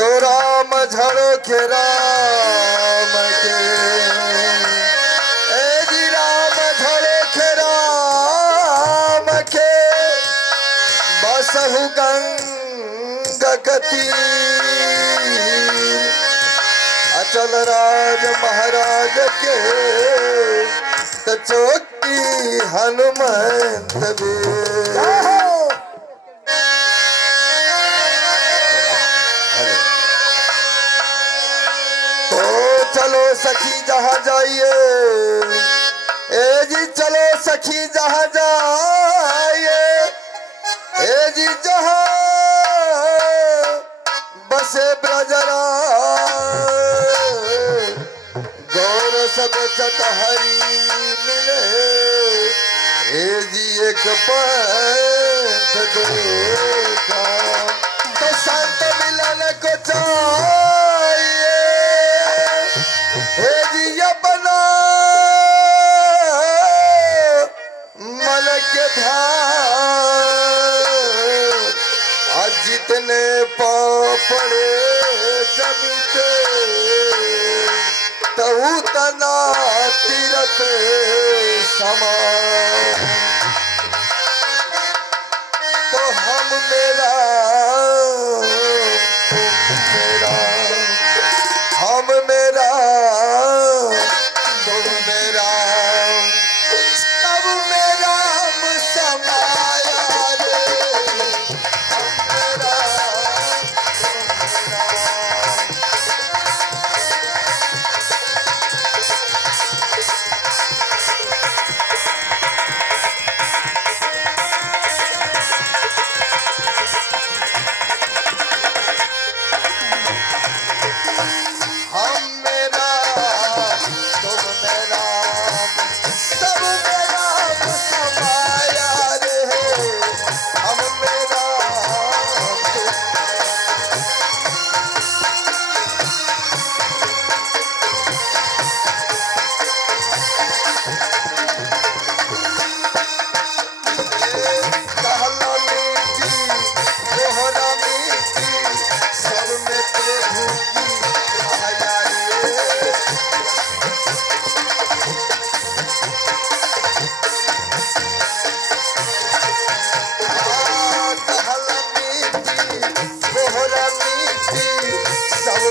तो राम झड़के राम के ए जी राम झड़के राम के बसहु गंगा गति अचल राज महाराज के चौकी हनुमंत तो चलो सखी जहाँ जाइए ए जी चलो सखी जहाँ जाइए ए जी जहाँ बसे ब्रजरा गौर सब चतहरी मिले ए जी एक पंथ देखा तो संत मिलन को चाहिए हे जी अपना मन के ध्यान आज जितने पाँव पड़े जमीते तऊ तना तीरथ समान तो हम मेरा तुम मेरा हम मेरा तुम मेरा सब मेरा समाया रे हम मेरा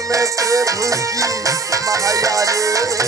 में प्रभु की महाया रे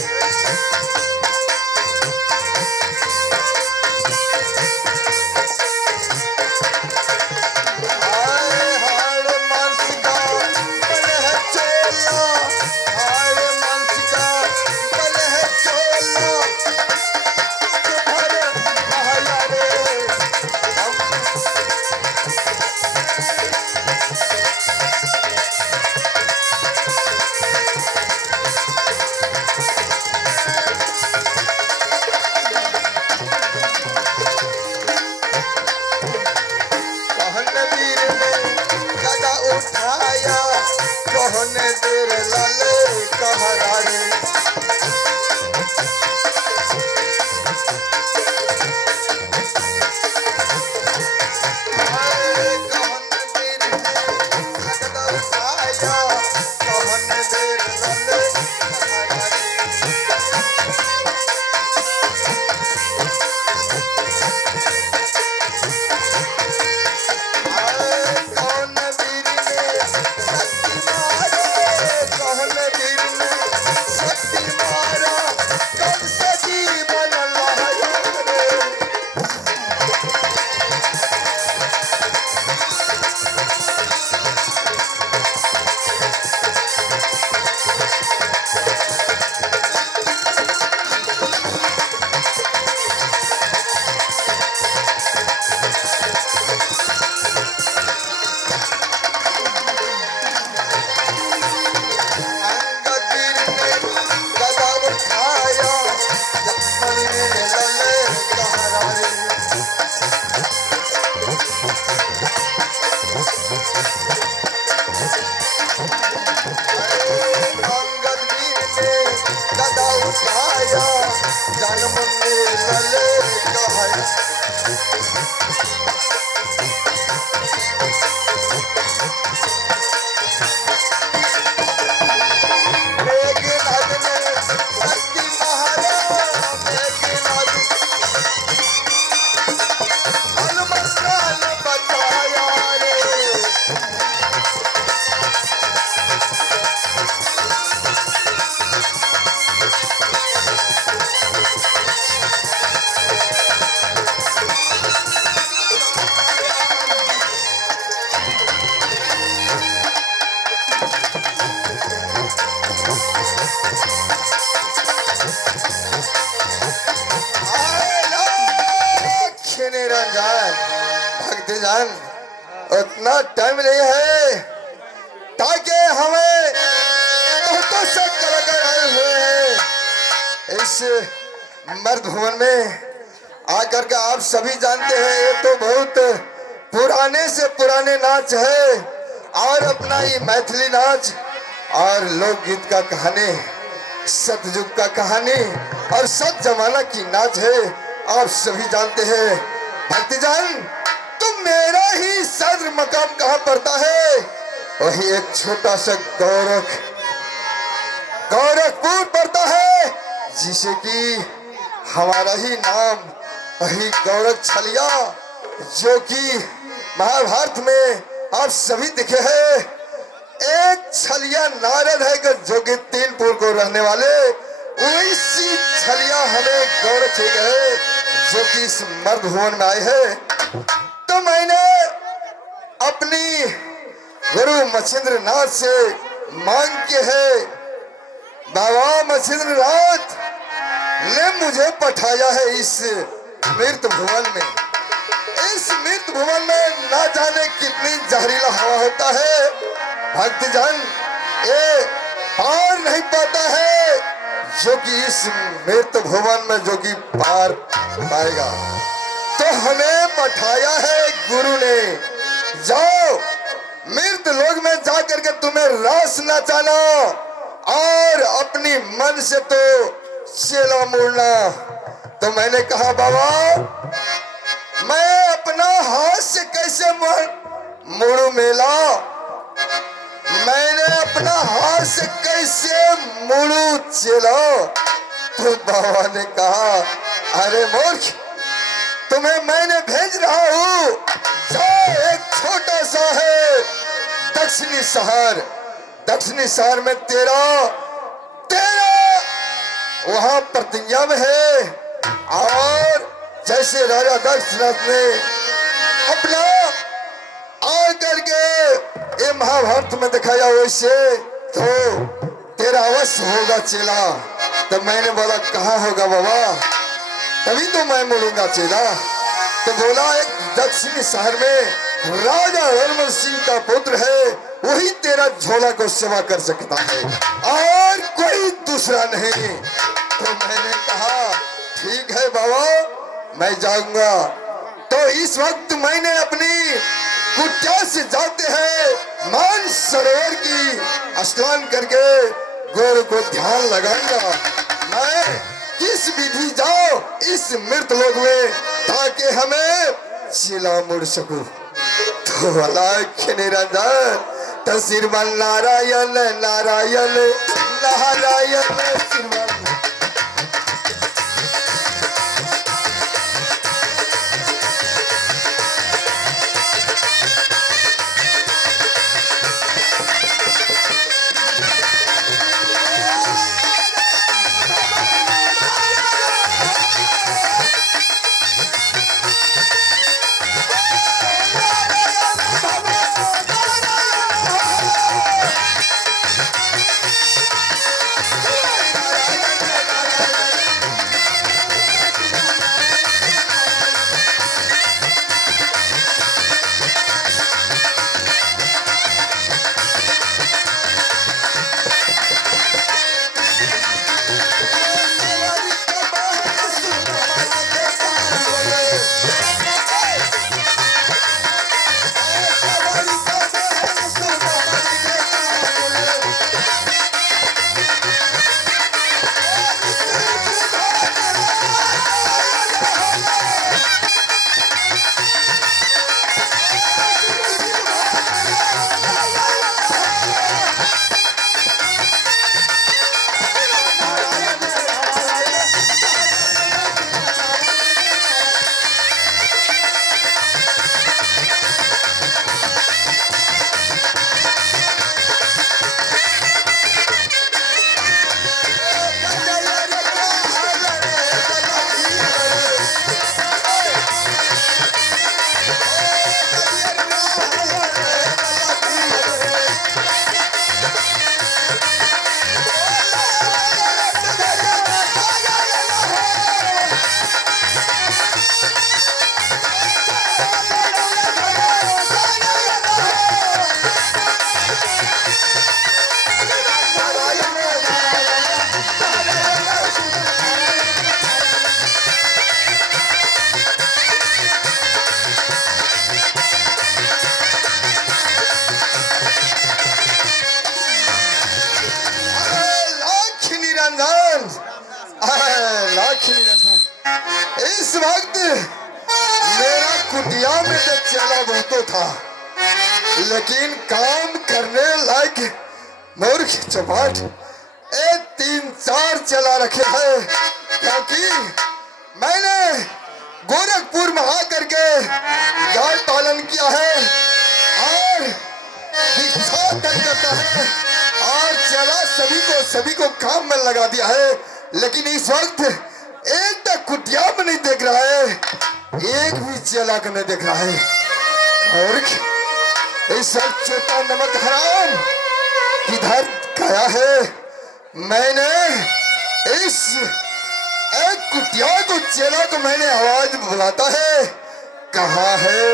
कहने देर लाले कहरारे जन्म में लले कहै इतना टाइम नहीं है ताकि हमें बहुतों से कलाकार आए हुए हैं इस मर्द भवन में आकर के। आप सभी जानते हैं ये तो बहुत पुराने से पुराने नाच है और अपना ये मैथिली नाच और लोकगीत का कहानी, सतयुग का कहानी और सत जमाना की नाच है। आप सभी जानते हैं भक्तजन, तुम मेरा ही सदर मकाम कहाँ पड़ता है? वही एक छोटा सा गोरखपुर पड़ता है, जिसे कि हमारा ही नाम वही गौरव छलिया, जो कि महाभारत में आप सभी दिखे हैं। एक छलिया नारद है जो कि 3 पुर को रहने वाले, वैसी छलिया हमें गौरव चाहिए है जो कि इस मर्द भवन में आए हैं। तो मैंने अपनी गुरु मच्छिंद्र नाथ से मांग के है, बाबा मच्छिंद्र नाथ ने मुझे पठाया है इस मृत भवन में। इस मृत भवन में ना जाने कितनी जहरीला हवा होता है, भक्तजन ये पार नहीं पाता है जो कि इस मृत भवन में जो कि पार पाएगा। तो हमें पठाया है गुरु ने, जाओ मृत लोक में जाकर के तुम्हें रास नचाना और अपनी मन से तो चेला मोड़ना। तो मैंने कहा बाबा मैं अपना हाथ से कैसे मोड़ू मेला, मैंने अपना हाथ से कैसे मोड़ू चेला। तो बाबा ने कहा अरे मूर्ख, तुम्हें मैंने भेज रहा हूं, जाओ एक छोटा सा है दक्षिणी शहर, दक्षिणी शहर में तेरा वहां प्रतिज्ञा में है। और जैसे राजा दशरथ ने अपना आकर के ये महाभारत में दिखाया वैसे तो तेरा अवश्य होगा चेला। तो मैंने बोला कहाँ होगा बाबा, तभी तो मैं मुड़ूंगा चेला। तो बोला एक दक्षिणी शहर में राजा हरमल सिंह का पुत्र है, वही तेरा झोला को सेवा कर सकता है और कोई दूसरा नहीं। तो मैंने कहा ठीक है बाबा मैं जाऊंगा। तो इस वक्त मैंने अपनी कुटिया से जाते हैं मान सरोवर की स्नान करके गुरु को ध्यान लगाऊंगा। मैं किस विधि जाओ इस मृत लोक में ताकि हमें चेला मुड़ सकूं। तो निरंजन तो श्रीमान नारायण नारायण नारायण श्रीमान। निरंजन, लाख निरंजन। इस वक्त मेरा कुटिया में तो चला बहुतो था, लेकिन काम करने लायक मूर्ख चपाट ये 3-4 चला रखे हैं, क्योंकि मैंने गोरखपुर में आकर के गाय पालन किया है और भिक्षा करता है और चला सभी को काम में लगा दिया है। लेकिन इस वक्त एक तक कुटिया में नहीं देख रहा है, एक भी चला कर नहीं देख रहा है। और इस वक्त छोटा नमक हराम किधर गया है? मैंने इस एक कुटिया को चेला को मैंने आवाज बुलाता है, कहाँ है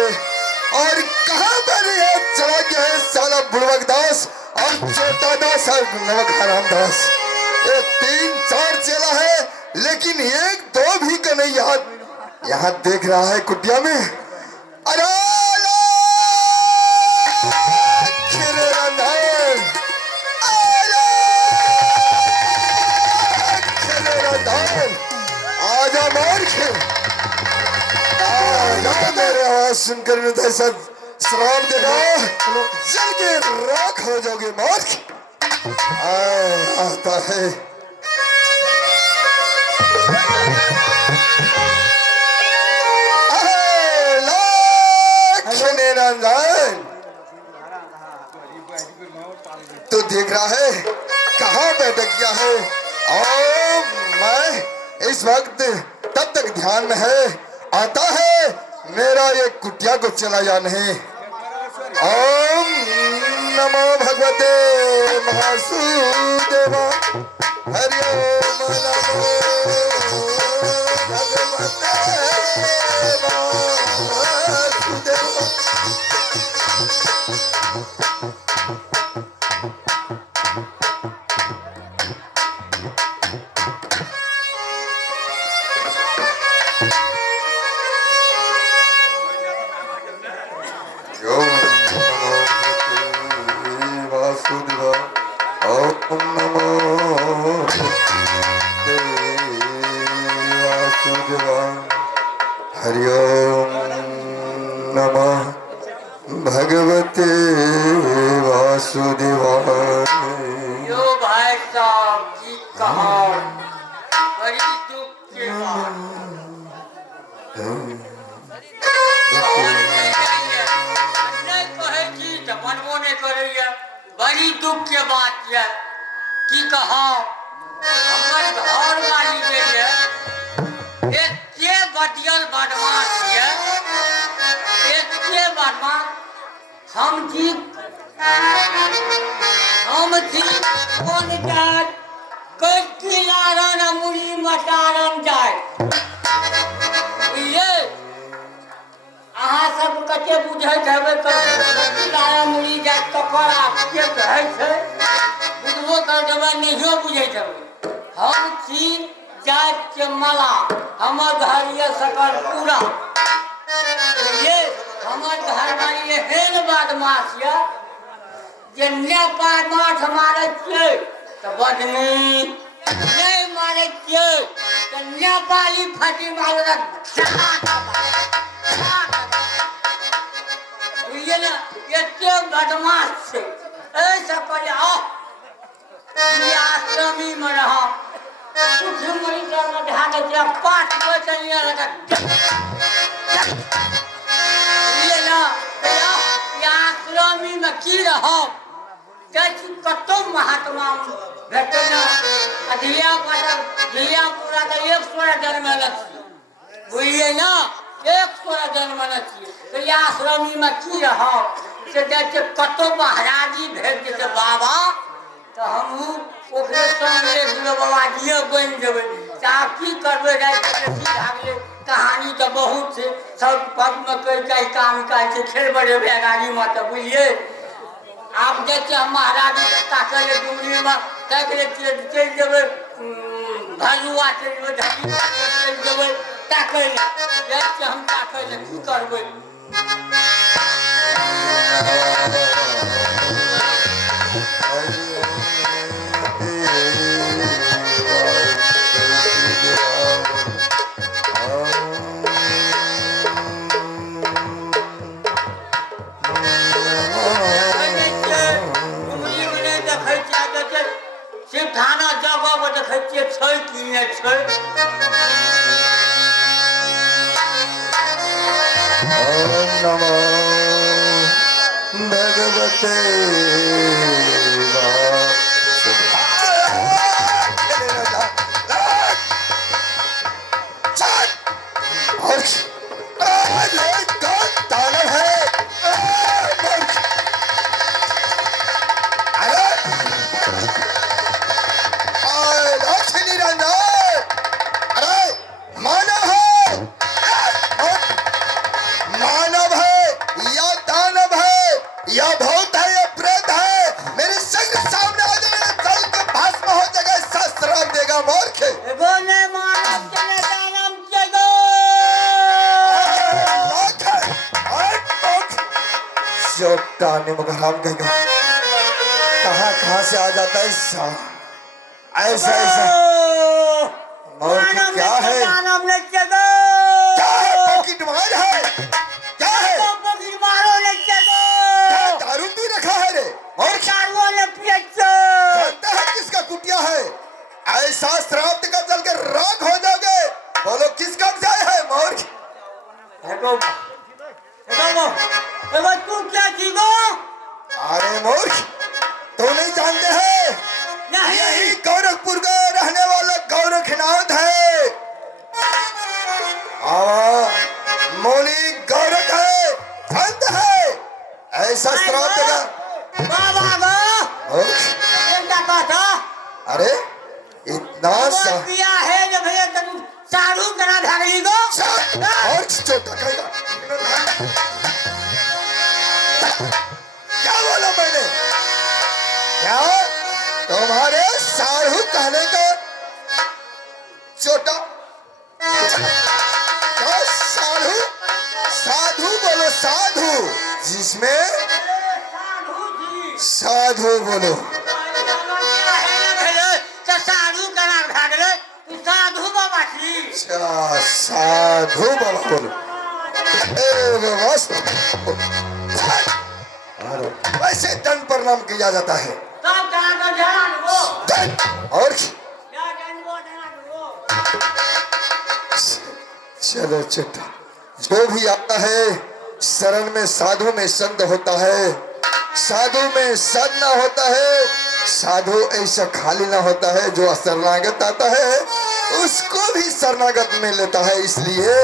और कहाँ पर चला गया है साला बुड़वक दास और छोटा दास और नमक हराम दास। ये 3-4 चेला है, लेकिन 1-2 भी का नहीं यहाँ देख रहा है कुटिया में। अरे आजा मार के मेरे आवाज सुनकर ऐसा श्राप देगा, जल के राख हो जाओगे। मार आता है तो देख रहा है कहाँ बैठक गया है। और मैं इस वक्त तब तक ध्यान में है, आता है मेरा ये कुटिया को चला या नहीं। ओम नमो भगवते वासुदेवा, हरि ओम नमो भगवते वासुदेवा। हरि ओम नमः भगवते वासुदेवाय। यो भाई साहब की कहा बड़ी दुख के बाद बनबो नहीं करे, बड़ी दुख के बात है कि कहा हमारे घर वाली एते बटियल बदमाश है, एते बदमाश। हम थी कौन जाए कई लारन मुड़ी मटारन जाए। ये अहाँ सब कते बुझैत हेबै, लारन मुड़ी जाए कपड़ा के कहै छै, बुझबो कर देबै नहियो बुझैत हेबै। हम छी जात के मला, हमर घर ये सकल पूरा। ये हमर घर वाली एहन बदमाश ये जे नेपाल माछ मारे छियै तो बदनी नहीं मारे छियै तो नेपाली फटी मारे बुझलिए ना, एते बदमाश छै। ऐसे पहले आश्रमी में रहा कुछ महीना में ध्यान दिया 5 बजे लगा ये ना आश्रमी में की रहा कतो महात्मा भेटना धिया पूरा 100 जन्म बुझिए ना, 100 जन्म तो ये आश्रमी में की रहा से कतो महाराजी भेट जेते बाबा तो हमहूँ ओकरे संगे बाबाजिए बन जेबै। चाहे की करबै, राति कहानी तो बहुत छै, सब पद में कई काम काज छै, खेल बढ़ेबै गाड़ी में तो बुझिए। आप जैसे हम महाराजी ताकल डुमरी में चल जेबै, भरुआ चल जेबै ताकल, जैसे हम ताकल की करबै। थाना जगह पर देखै छियै छै कि नहि छै। ओम नमो भगवते दानव है। मानव है या दानव है या भूत है या प्रेत है, मेरे संग सामने आ जाए, जल के भस्म हो जाएगा, शास्त्र श्राप देगा मूर्ख। एगो ने मानव के ने दानव के गो चोटा निमक हम कहेगा कहाँ से आ जाता है ऐसा ऐसा मूर्ख। क्या है दानव ने के गो क्या है पॉकेट मार है क्या है पॉकेट मारो ने के गो क्या दारू पी रखा है रे और दारू ने पिए छो। जानता है किसका कुटिया है, ऐसा श्राप का चल के राख हो जाओगे। बोलो किस काम से आए हैं मूर्ख। एगो एगो तू क्या की गो। अरे मूर्ख तू नहीं जानते है नहीं यही गोरखपुर का रहने वाला गोरखनाथ है। मौली गोरख है, अंत है, ऐसा श्राप देगा। बाबा गो ये क्या कहता। अरे इतना सा पिया है जो भैया तू साधु करा धागली गो और चोटा कहेगा। क्या बोला मैंने, क्या तुम्हारे साधु कहने का चोटा, क्या साधु साधु बोलो साधु, जिसमें साधु बोलो। साधु करा धागले तू साधु बाबा छी। अच्छा साधु बाबा बोलो। वैसे दंड प्रणाम किया जाता है सब करा तो ध्यान वो दंड। और क्या जान वो ध्यान वो। चलो चुटा जो भी आता है शरण में साधु में संत होता है, साधु में साधना होता है, साधु ऐसा खाली ना होता है। जो शरणागत आता है उसको भी शरणागत में लेता है। इसलिए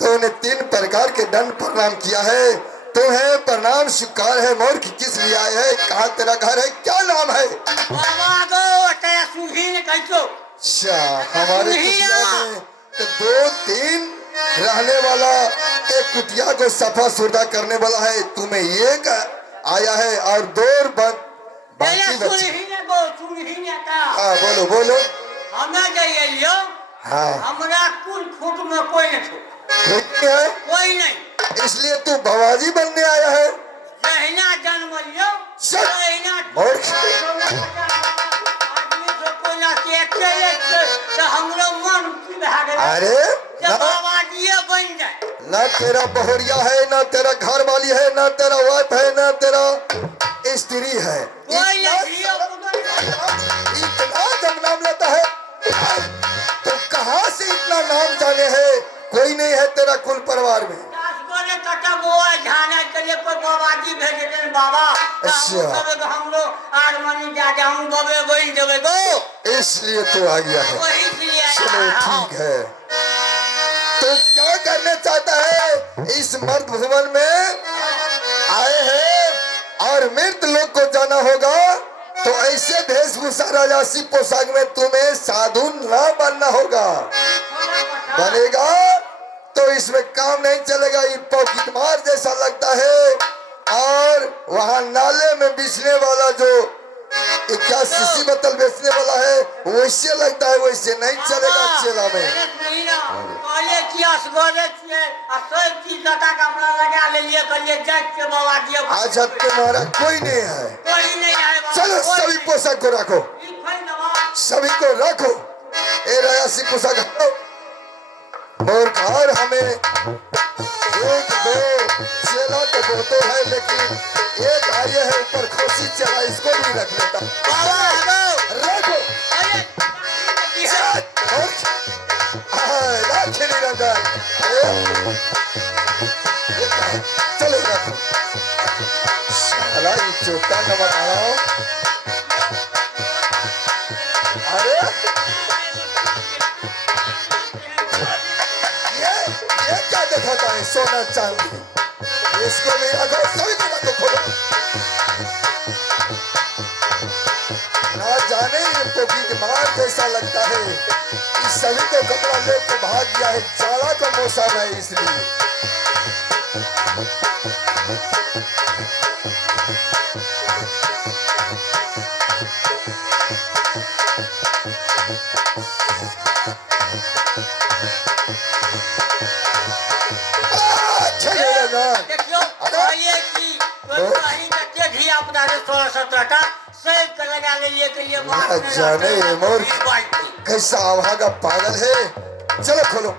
तो उन्हें 3 प्रकार के दंड प्रणाम किया है। तुम्हें प्रणाम स्वीकार है मूर्ख, किस लिए आए है, कहाँ तेरा घर है, क्या नाम है। बाबा गो तेरा सुधी ने कैसो। अच्छा हमारे कुटिया में तो 2-3 रहने वाला एक कुटिया को सफा सुरदा करने वाला है, तुम्हें एक आया है और 2 बाकी बच्चे। सुधी ने गो सुधी ने का। हाँ बोलो बोलो। हमें जाइए लियो। हाँ हमरा कुल खूट में कोई नहीं छो। ठीक है कोई नहीं। इसलिए तू भवाजी बनने आया है। जहिना जन्म लियो सच। जहिना मूर्ख। आदमी जो कोई ना के तो हमरो मन की भागे। अरे जब बाबा जी बन जाए ना तेरा बहुरिया है, ना तेरा घर वाली है, ना तेरा वाइफ है, ना तेरा स्त्री है। कोई नहीं लियो इतना जब नाम लेता है तो कहाँ से इतना नाम जाने है, कोई नहीं है तेरा कुल परिवार में। ने कटा बोआ झाने के लिए कोई बाबाजी भेजे देन बाबा। अच्छा हम लोग आरमनी जाके हम बबे बोल देवे गो। इसलिए तो आ गया है। वही इसलिए चलो ठीक है। तो क्या करना चाहता है, इस मर्द भवन में आए हैं और मृत लोग को जाना होगा, तो ऐसे वेशभूषा राजसी पोशाक में तुम्हें साधु ना बनना होगा। बनेगा तो इसमें काम नहीं चलेगा, ये पॉकेट मार जैसा लगता है। और वहां नाले में बिछने वाला जो क्या सीसी बोतल बेचने वाला है वैसे लगता है, वैसे नहीं चलेगा चेला में। अच्छा तुम्हारा कोई नहीं है। चलो सभी पोशाक को रखो, सभी को रखो। ए रायासी पोशाक हटाओ। और हमें 1-2 चेला तो बहुत है, लेकिन एक आइए है ऊपर खुशी चला, इसको भी रख लेता। बाबा रखो सोना चांदी, इसको भी रखो, सभी को रखो, खोलो। ना जाने ये पोकी के मार कैसा लगता है, इस सभी को कपड़ा लेके भाग गया है, जाड़ा का मौसम है इसलिए। देखियो ये कि कहीं बच्चे भी अपना 16-17 सेव कर लगा लेने के लिए ना जाने ये मोर कैसा अभागा पागल है। चलो खोलो।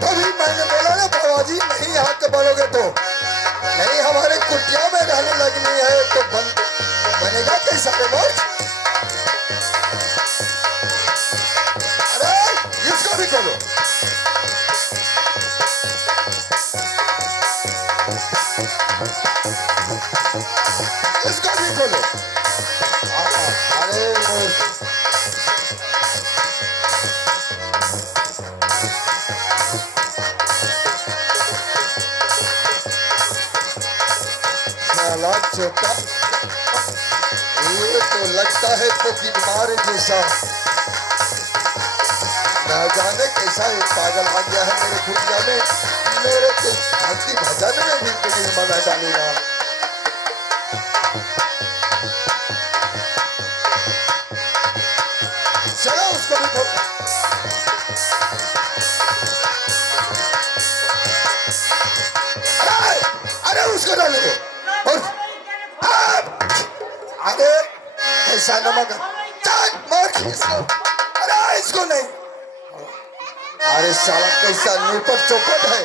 तभी मैंने बोला ना बाबाजी, नहीं यहाँ के बनोगे तो नहीं, हमारे कुटिया में रहने लगनी है तो बनेगा कैसा रे मोर? अरे इसको भी खोलो। इसको भी खोलो। अरे मोर चोटा, ये तो लगता है पोकी मारे जैसा। ना जाने कैसा एक पागल आ गया है मेरे खुटिया में, मेरे को भक्ति भजन में भी मुझे मना डालेगा। चलो उसको भी खोलो। अरे उसको डाले दो। अरे ऐसा नमक इसको, अरे इसको नहीं। अरे साला कैसा निपट चौपट है।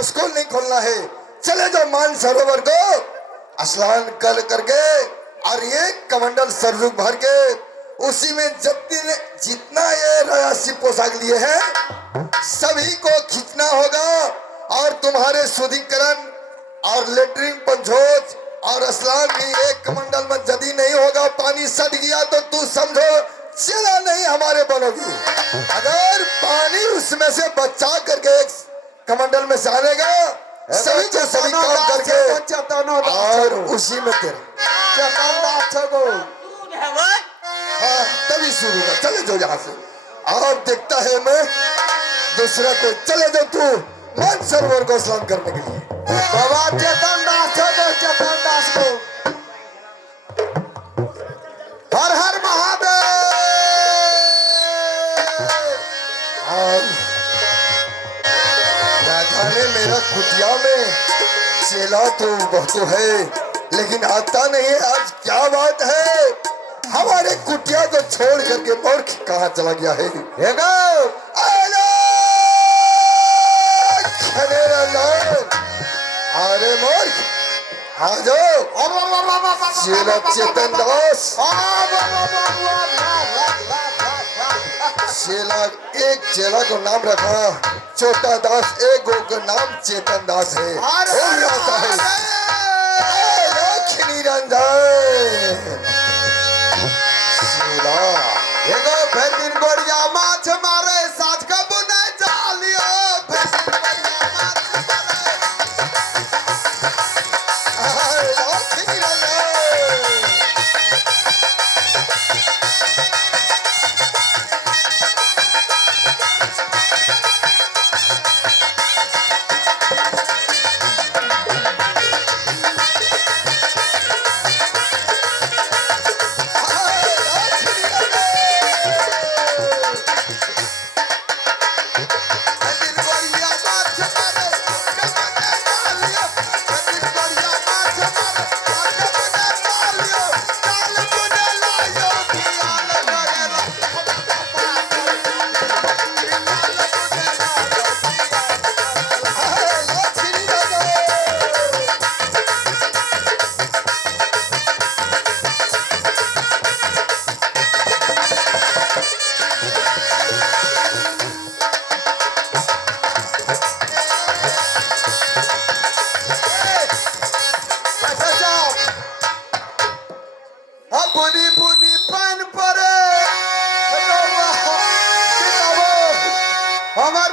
उसको नहीं खोलना है। चले जाओ मान सरोवर को स्नान कर करके और ये कमंडल सरजुग भर के उसी में जितना ये रयासी पोशाक लिए हैं सभी को खींचना होगा, और तुम्हारे शुद्धिकरण और लेटरिन पंचोच और स्नान भी एक कमंडल में यदि नहीं होगा, पानी सट गया तो तू समझो चला नहीं हमारे बनोगी। अगर पानी उसमें से बचा करके एक कमंडल में से आनेगा, सभी के सभी काम करके और उसी में तेरा हाँ तभी शुरू होगा। चले जाओ यहाँ से, और देखता है मैं दूसरा को। चले जाओ तू मान सरोवर को स्नान करने के लिए। बाबा चेतन दास को हर हर महादेव। ना जाने मेरा कुटिया में चेला तो बहुत है, लेकिन आता नहीं है। आज क्या बात है, हमारे कुटिया को छोड़ करके मूर्ख कहाँ चला गया है? अरे मूर्ख आ जाओ। चेला चेतन दास, चेला एक चेला को नाम रखा छोटा दास, एक गो का नाम चेतन दास है। आता है फिर दिन गोड़िया माछ मारे साथ का बुने जालियो।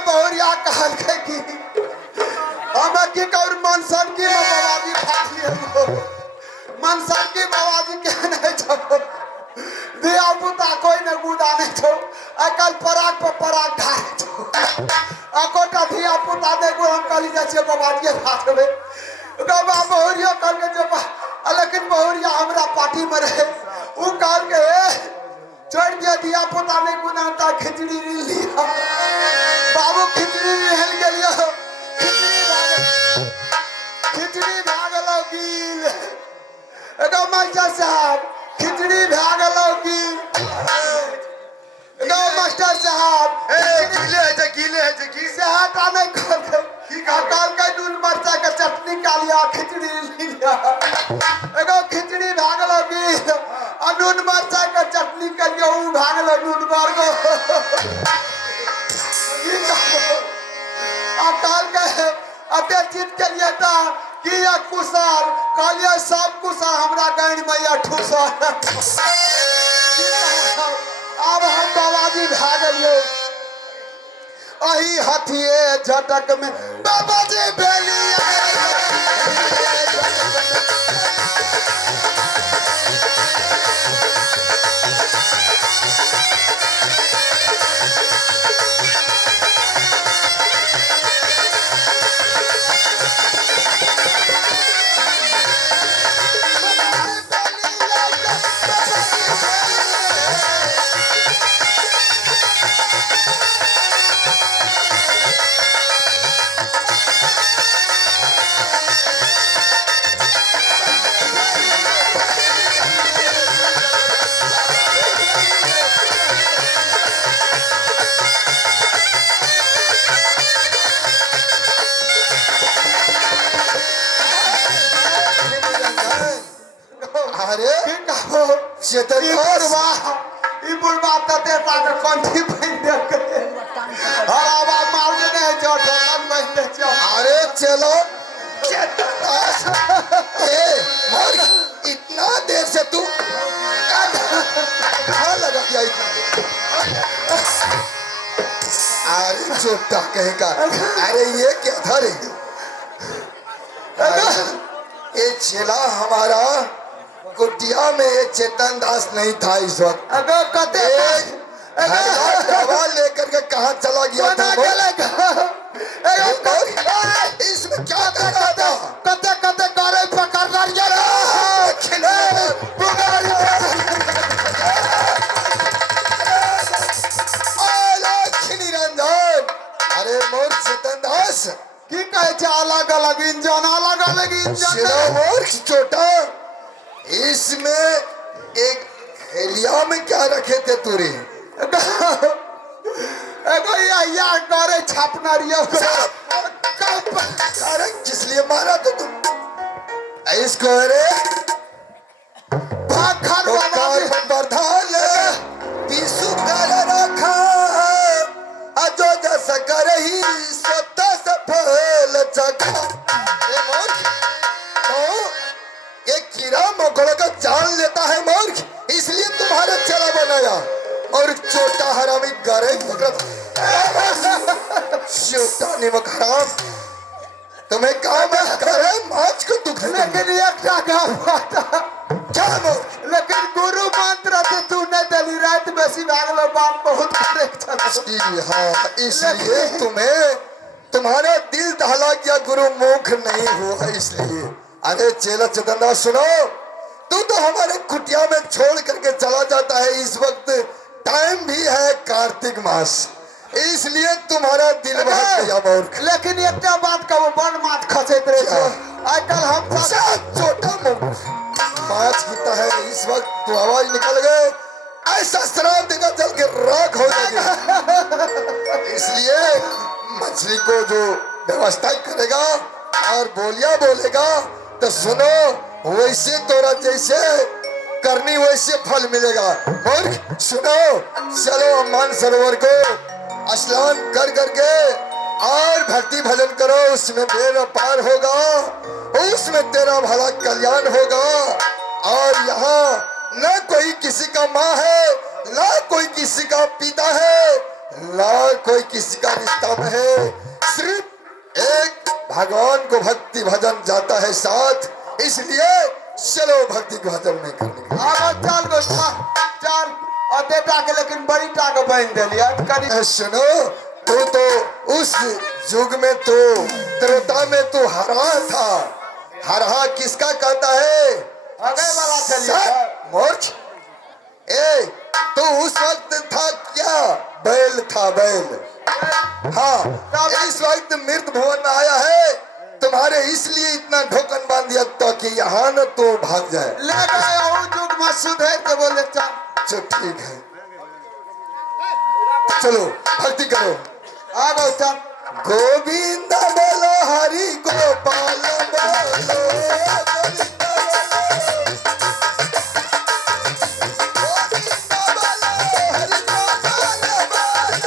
बहुरिया कहल के कि हमें की कर मनसन की बाबाजी फाटिए मनसन की बाबाजी के नहीं छो दिया पुता कोई न गुदा नहीं छो अकल पराग पर पराग ढाई छो अकोटा दिया पुता देखो हम कली जैसे बाबाजी फाटवे बाबा बहुरिया कर के जो लेकिन बहुरिया हमरा पार्टी में रहे उ काल के चढ़ गया दिया पुता ने गुनाता खिचड़ी लिया बाबू खिचड़ी हिल गया खिचड़ी भागलो गिल एगो मास्टर साहब खिचड़ी भागलो गिल एगो मास्टर साहब गीले है जी से हटा नहीं कर की काल के दूध मरचा के चटनी कालिया खिचड़ी लिया एगो खिचड़ी भागलो गिल और नून मरचा के चटनी के लिए उ भागलो नून बरगो काल के अते चीज के लिए था कि या कुशल कालिया सब कुशल हमरा गण मैया ठुसर अब हम बाबाजी भागलियो अही हथिए झटक में बाबाजी बेलिया अरे चेतन ई बुढ़वा तते ताके कंठी पहन दे के हर आवाज मार दे नहीं जो ढोलन पहन दे जो अरे चलो ए मोर इतना देर से तू कहाँ लगा दिया इतना अरे छोटा कहेगा अरे ये क्या था रे ये चेला हमारा कुटिया में ये चेतन दास नहीं था इस वक्त अबे कते दवा लेकर के कहाँ चला गया था इसमें क्या कर रहा था कते कते करे पकड़ कर जरा खिले निरंजन अरे मोर चेतन दास की कहे छ अलग अलग इंजन मोर छोटा इसमें एक हेलिया में क्या रखे थे तुरे एगो या करे छापना रियो अरे किस लिए मारा तो तुम इसको अरे भाखर बर्धाल पीसू कर रखा अजो जैसा कर ही स्वतः सफल चखा ये कीड़ा मकोड़ा का जान लेता है मूर्ख इसलिए तुम्हारा चला बनाया और छोटा हरामी गरे छोटा निमक हराम तुम्हें काम है करे माच को दुख लेकिन एक टाका क्या मूर्ख लेकिन गुरु मंत्र से तू नहीं दली रात में सी भागलो बात बहुत करे हाँ इसलिए तुम्हें तुम्हारा दिल दहला गया गुरु मुख नहीं हुआ इसलिए अरे चेला चेतन सुनो तू तो हमारे कुटिया में छोड़ करके चला जाता है इस वक्त टाइम भी है कार्तिक मास इसलिए तुम्हारा दिल बहुत गया मूर्ख लेकिन एक बात का वो बड़ मात खसेत रहे आजकल हम छोटा माच गिरता है इस वक्त तो आवाज निकल गए ऐसा शराब देगा जल के राख हो जाएगा इसलिए मछली को जो व्यवस्था करेगा और बोलिया बोलेगा तो सुनो वैसे तोरा जैसे करनी वैसे फल मिलेगा मूर्ख सुनो चलो मान सरोवर को स्नान कर करके और भक्ति भजन करो उसमें बेड़ा पार होगा उसमें तेरा भला कल्याण होगा और यहाँ न कोई किसी का माँ है न कोई किसी का पिता है ना कोई किसी का रिश्ता में है, सिर्फ एक भगवान को भक्ति भजन जाता है साथ, इसलिए चलो भक्ति भजन में करने के लिए। आगो चल गो चल अते टाके लेकिन बड़ी टाके बांध देलिया कनी सुनो, तू तो उस युग में तो त्रेता में तो हरा था। हरा किसका कहता है? आगे वाला चलिए मूर्ख। ए तू उस वक्त था क्या? बैल था, बैल। हाँ, इस वक्त मृत भुवन में आया है, तुम्हारे इसलिए इतना ढोकन बांध दिया ताकि यहाँ न तो भाग जाए। ले गए ओ जुग में सुधर के बोले चल चलो ठीक है, चलो भक्ति करो। आगो चल गोविंद बोलो, हरि गोपाल बोलो, गोविंद बोलो, हरि गोपाल बोलो।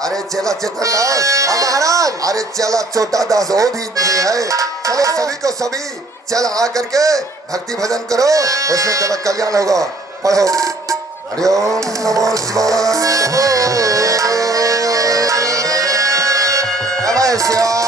अरे चला चेतनदास महाराज अरे चला छोटा दास वो भी नहीं है। चलो सभी को सभी चल आ करके भक्ति भजन करो, उसमें तेरा कल्याण होगा। पढ़ो हरिओम नमो शिवाय, नमः शिवाय।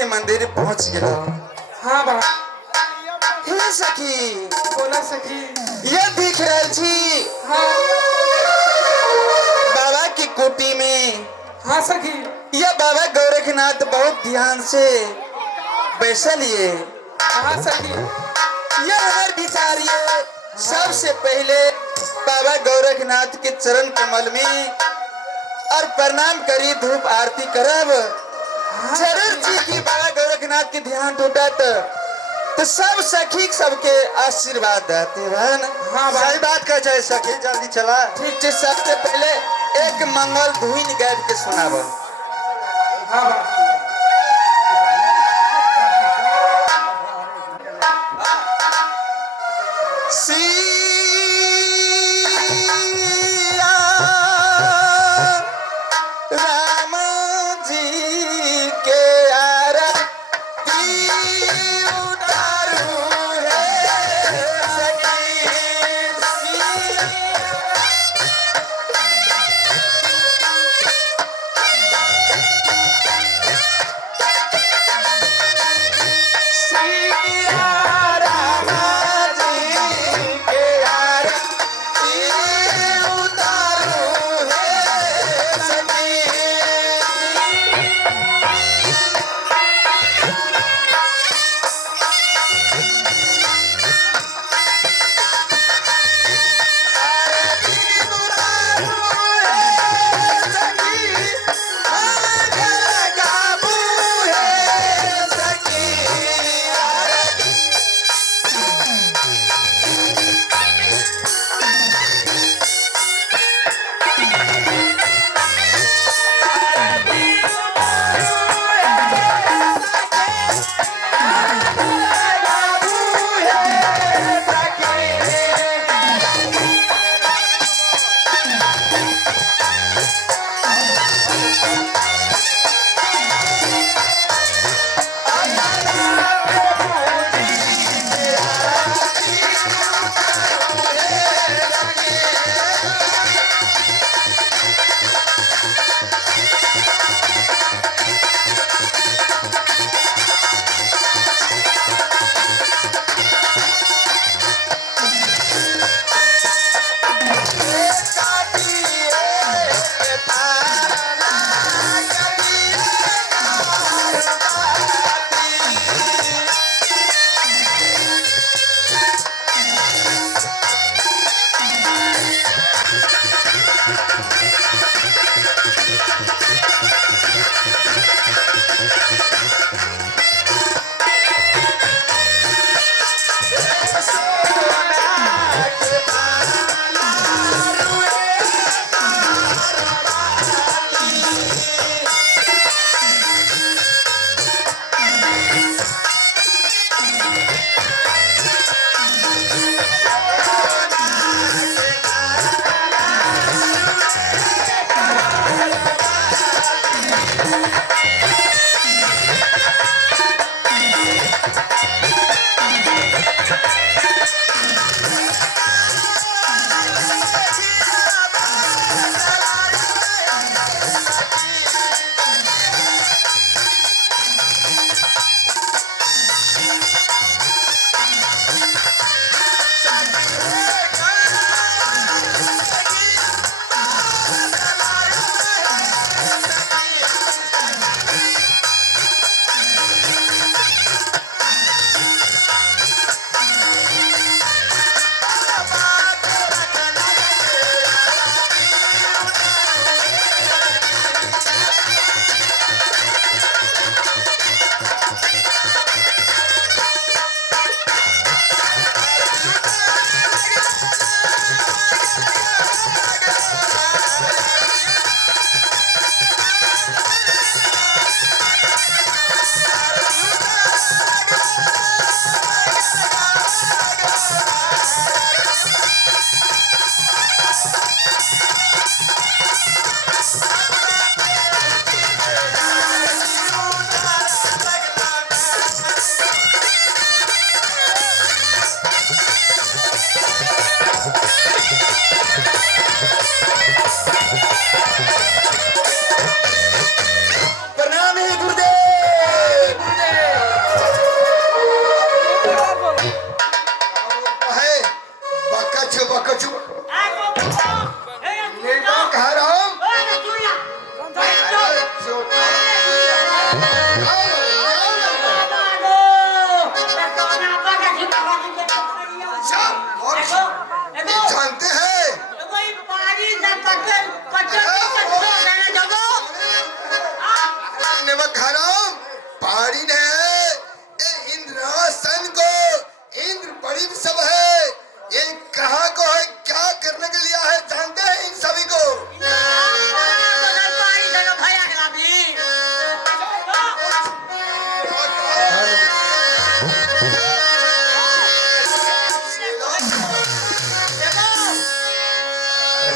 के मंदिर पहुंच गया। हाँ बा हे सखी, बोला सखी। ये दिख रहा छी हाँ बाबा की कुटी में। हाँ सखी। ये बाबा गोरखनाथ बहुत ध्यान से बैसल ये। हाँ सखी। ये हमारे विचारिए सबसे पहले बाबा गोरखनाथ के चरण कमल में और प्रणाम करी, धूप आरती करब। जरूर जी की बाबा गोरखनाथ के ध्यान टूटा तो सब सखी सबके आशीर्वाद देते बहन। हाँ सही बात कह चाहे सखी, जल्दी चला। ठीक है, सबसे पहले एक मंगल धुन गाड़ के सुनाब। हाँ बा सिया राम जी के आरती उतारू है सखी। सिया राम जी के कछु नहीं तो कह रहा हूँ जानते हैं नमक हराम पहाड़ी ने इंद्रासन को इंद्र बड़ी सब है ये कहाँ को है क्या करने के लिए है जानते हैं इन सभी को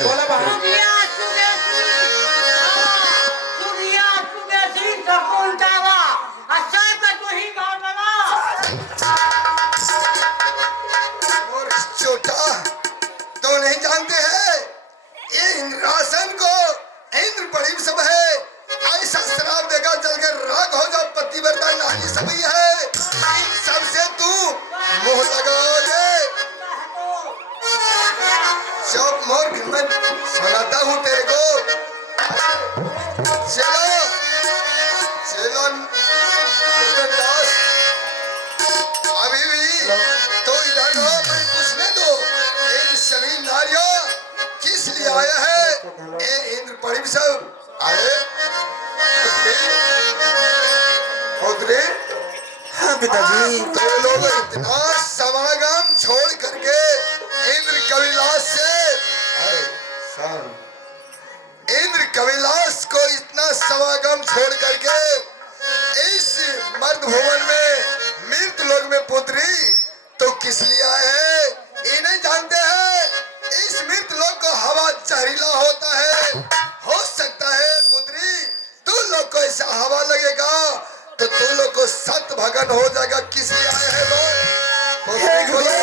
बोला बाबू छोटा तो नहीं जानते हैं ये इंद्रासन को इंद्र बड़ी सब है ऐसा श्राप देगा जलकर राख हो जाओ पति बरता नारी सभी है सबसे तू मोह लगाओगे चौक मूर्ख मैं सुनाता हूँ तेरे को चलो चलो दास अभी भी तो इधर हो मुझे पूछने दो ये सभी नारियों किस लिए आया है ये इंद्र परिव सब आए पुत्री हाँ पिताजी। तो लोग इतना समागम छोड़ करके इंद्र कविलास से इंद्र कविलास को इतना समागम छोड़ करके इस मर्द भवन में मृत लोग में पुत्री तो किस लिए आए हैं ये नहीं जानते हैं इस मृत लोग को हवा जहरीला होता है हो सकता है पुत्री तू लोग को ऐसा हवा लगेगा तो तू लोग को सत भगन हो जाएगा किस लिए आए हैं लोग पुत्री बोलो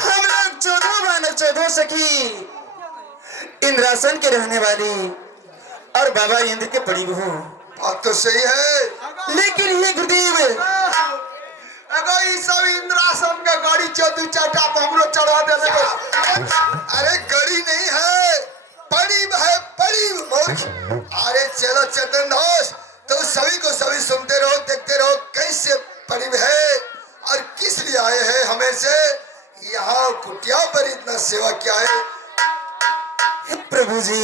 हम लोग 14 मानव 14 सखी इंद्रासन के रहने वाली और बाबा इंद्र के पड़ी बहू। बात तो सही है लेकिन ये गुरुदेव अगर ये सब इंद्रासन का गाड़ी चौथी चाटा पर हमरो चढ़ा दे अरे गड़ी नहीं है पड़ी मूर्ख अरे चलो चेतन दास तो सभी को सभी सुनते रहो देखते रहो कैसे पड़ी है और किस लिए आए हैं हमें से यहाँ कुटिया पर इतना सेवा क्या है हे प्रभु जी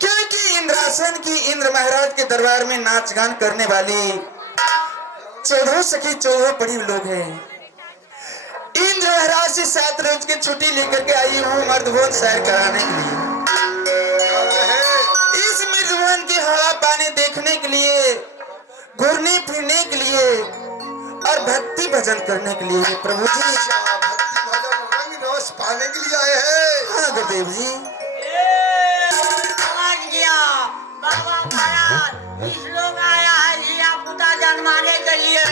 क्योंकि इंद्रासन की इंद्र महाराज के दरबार में नाच गान करने वाली 14 सखी 14 पड़ी लोग हैं। इंद्र महाराज से 7 रोज की छुट्टी लेकर के आई हूँ मर्दभवन सैर कराने के लिए इस मर्दभवन की हवा पानी देखने के लिए घूमने फिरने के लिए और भक्ति भजन करने के लिए प्रभु जी भक्ति भजन रंग रस पाने के लिए आए हैं हाँ गुरुदेव जी समझ गया बाबा महाराज इस लोग आया है जिया पुता जन्माने के लिए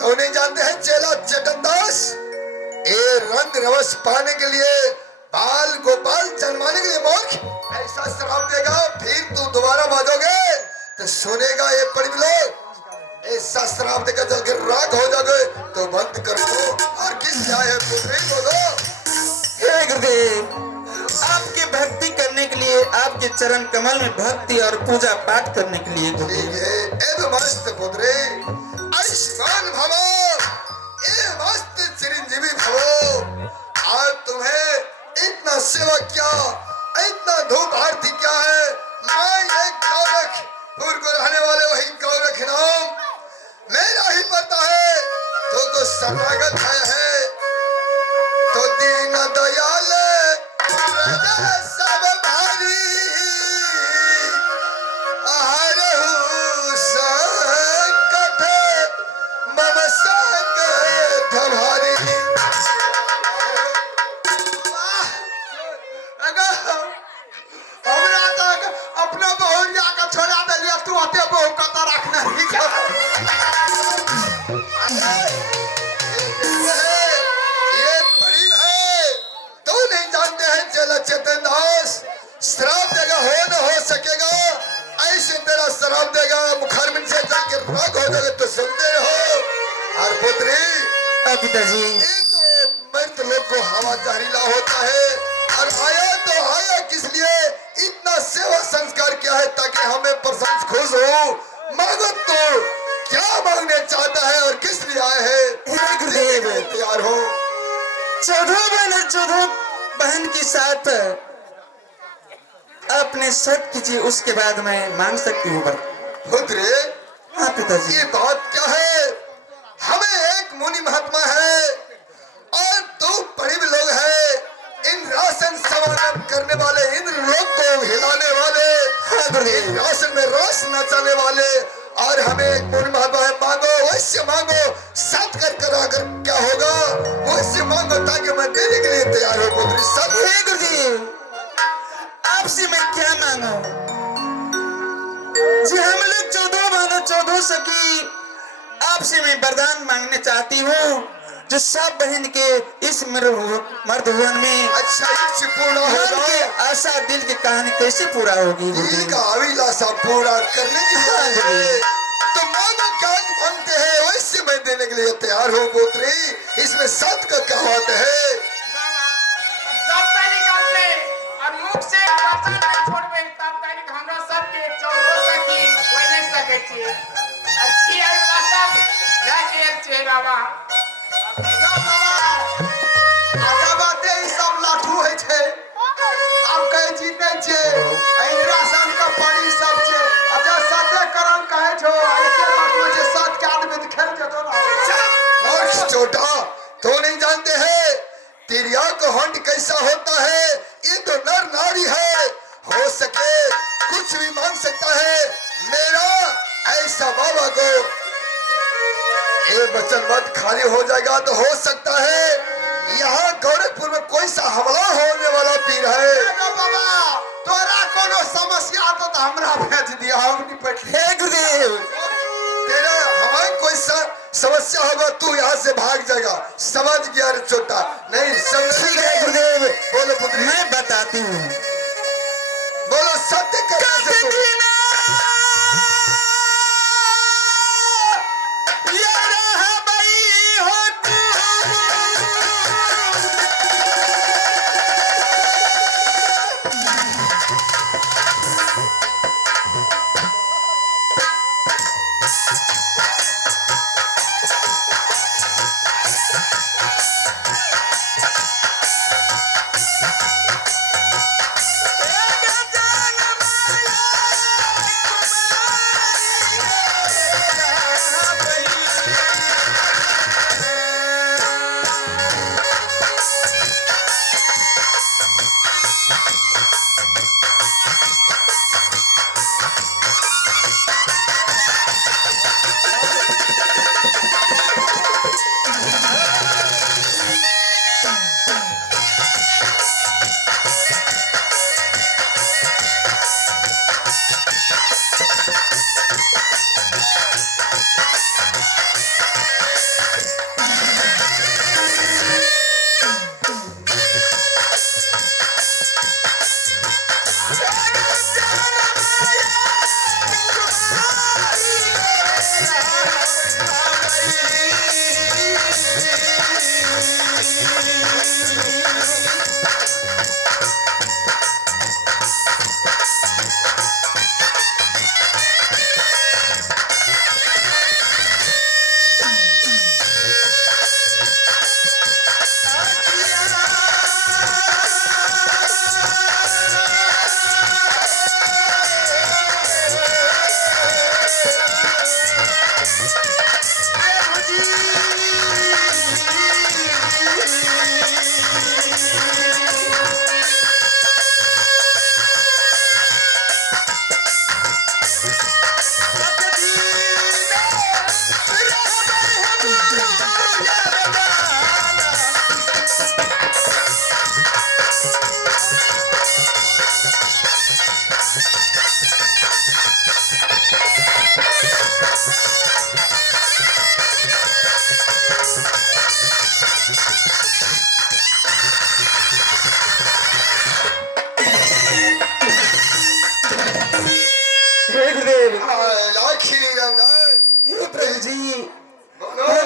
तो नहीं जानते हैं चेला चेतन दास ये रंग रवस पाने के लिए बाल गोपाल जन्माने के लिए मूर्ख ऐसा श्राप देगा फिर तू दोबारा बाजोगे तो सुनेगा ये पड़ी लोग ऐसा श्राप देगा जलकर राख हो जाओगे तो बंद कर दो और किस जाए पुत्री बोलो हे गुरुदेव आपके भक्ति करने के लिए आपके चरण कमल में भक्ति और पूजा पाठ करने के लिए ठीक है एव मस्त पुत्री आयुष्मान भवो ये मस्त चिरंजीवी भवो आज तुम्हें इतना सेवा क्या इतना धूप आरती क्या है मैं एक गौरखपुर को रहने वाले वही गौरख नाम मेरा ही पता है तो को शरणागत है तो दीन दयाल सब भारी हरहु संकट मम संकट भारी हमरा तक अपना बहुरिया का छोड़ा दिया तू अते बहु कता रखना ही ये पड़ी है तो नहीं जानते हैं चला चेतन दास श्राप देगा हो न हो सकेगा ऐसे तेरा श्राप देगा मुखार में से जाके राग हो जाएगा तो सुनते रहो और पुत्री पिताजी। एक तो मृत लोग को हवा जहरीला होता है, और आया तो आया किस लिए? इतना सेवा संस्कार किया है ताकि हमें प्रशंस खुश हो। मांगो तो क्या मांगने चाहता है और किस लिए आए हैं? हे गुरुदेव, तैयार हो। 14 बहन के साथ अपने सत कीजिए, उसके बाद मैं मांग सकती हूँ। पुत्रे, हाँ पिताजी। ये बात क्या है? हमें एक मुनि महात्मा है और 2 बड़े लोग हैं, इन राशन समागम करने वाले, इन लोग को हिलाने वाले, इन राशन में रस नचाने वाले, और हमें एक मुनि महात्मा है। मांगो, वैसे मांगो, साथ कर अगर क्या होगा वैसे मांगो, ताकि मैं देने के लिए तैयार हूँ पुत्री। सब हे गुरुदेव, आपसे मैं क्या मांगू जी? हम लोग 14 बहनों 14 सखी, आपसे मैं वरदान मांगने चाहती हूँ जो सब बहन के इस मर्दभुवन में अच्छा इच्छा पूर्ण मन होगा। के आशा दिल की कहानी कैसे पूरा होगी दिल गुरुदेव? का अभिलाषा पूरा करने के लिए आए हैं। तो मांगो, क्या मांगते हैं वैसे मैं देने के लिए तैयार हूँ पुत्री। इसमें सत का क्या बात है? जब तक हमने और मुख से वचन नहीं छोड़बे तब तक हमरा सबके 14 सखी कोई नहीं सके छी। और की अगला सब ना केल छे बाबा। जा बाबा, आजा बाते ई सब लाठू है छे। आप कहे जीते छे, इंद्रासन का पड़ी सब छे। अच्छा सत्य करन कहे छो, ऐसे लाठू छे, साथ के आदमी तो खेल जतो ना। और छोटा, तो नहीं जानते हैं तिरिया को हंड कैसा होता है? ये तो नर नारी है, हो सके कुछ भी मांग सकता है। मेरा ऐसा बाबा को ये वचन मत खाली हो जाएगा तो हो सकता है यहाँ गोरखपुर में कोई सा हमला होने वाला पीर है। जो बाबा, तोरा कोनो समस्या तो हमरा भेज दिया, हम निपट ले। हे गुरुदेव, तेरा हमारी कोई समस्या होगा तू यहाँ से भाग जाएगा, समझ गया रे छोटा? नहीं समझ ठीक है गुरुदेव, बोलो पुत्री, मैं बताती हूँ। बोलो सत्य करने से तू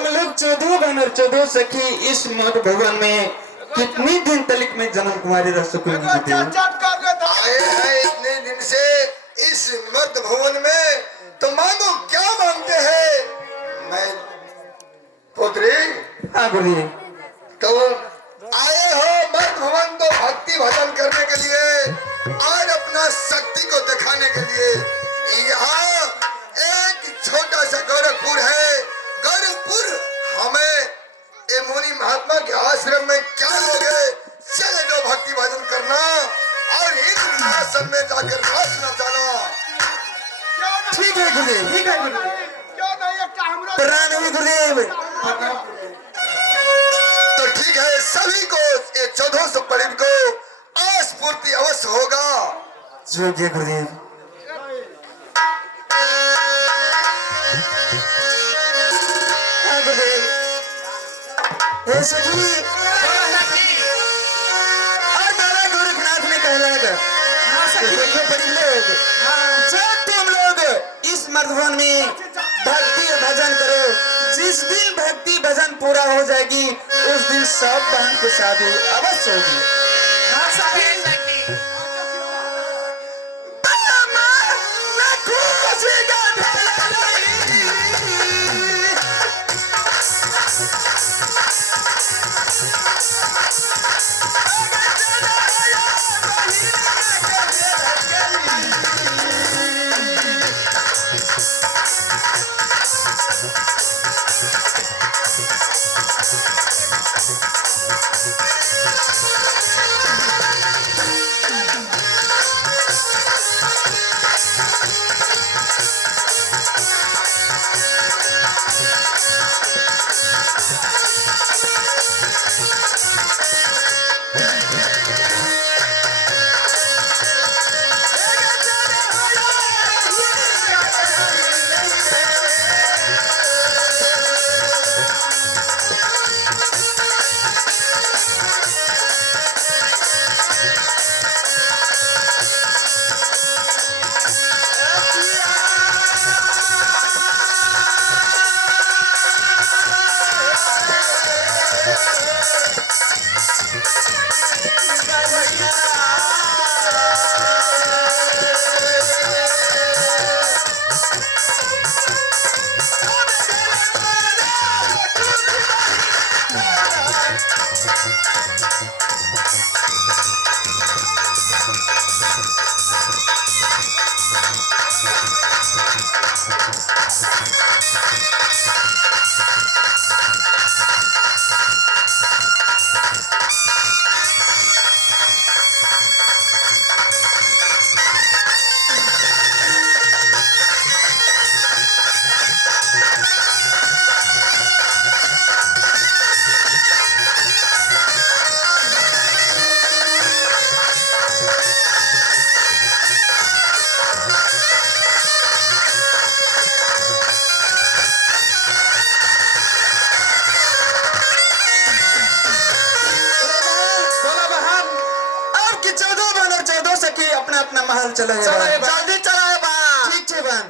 लोग 14 बहन और 14 सखी इस मत भवन में कितनी दिन तक में जन्म कुमारी रह सकेंगे? आए हैं इतने दिन से इस मर्द भवन में, तो मांगो क्या मांगते हैं? मैं पुत्री, हाँ बोलिए। तो आए हो मर्द भवन तो भक्ति भजन करने के लिए और अपना शक्ति को दिखाने के लिए। यहाँ एक छोटा सा गोरखपुर है, गोरखपुर हमें ये मुनि महात्मा के आश्रम में क्या लोगे? चले जो भक्ति भजन करना और इन आश्रम में जाकर रास नचाना। ठीक है गुरुदेव, ठीक है गुरुदेव। प्रणाम है गुरुदेव। तो ठीक है, सभी को ये 1400 परिवार को आस पूर्ति अवश्य होगा। जोगिए गुरुदेव। हाँ गुरुदेव। हे सखी, और बाबा गोरखनाथ ने कहलागा, देखो बड़ी लोग, जब तुम लोग इस मधुबन में भक्ति और भजन करो, जिस दिन भक्ति भजन पूरा हो जाएगी उस दिन सब बहन को शादी अवश्य होगी। अपना अपना महल चले चले बा। जल्दी चलाए बा। ठीक है बहन।